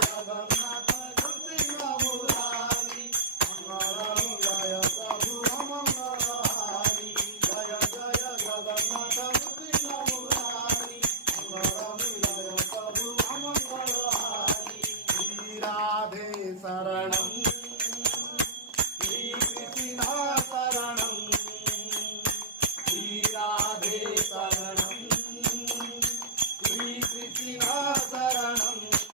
जगन्नाथ कृष्ण मुरारी मंगलम जय प्रभु मंगलहारी जय जय जगन्नाथ कृष्ण मुरारी मंगलम जय प्रभु मंगलहारी श्री राधे शरणं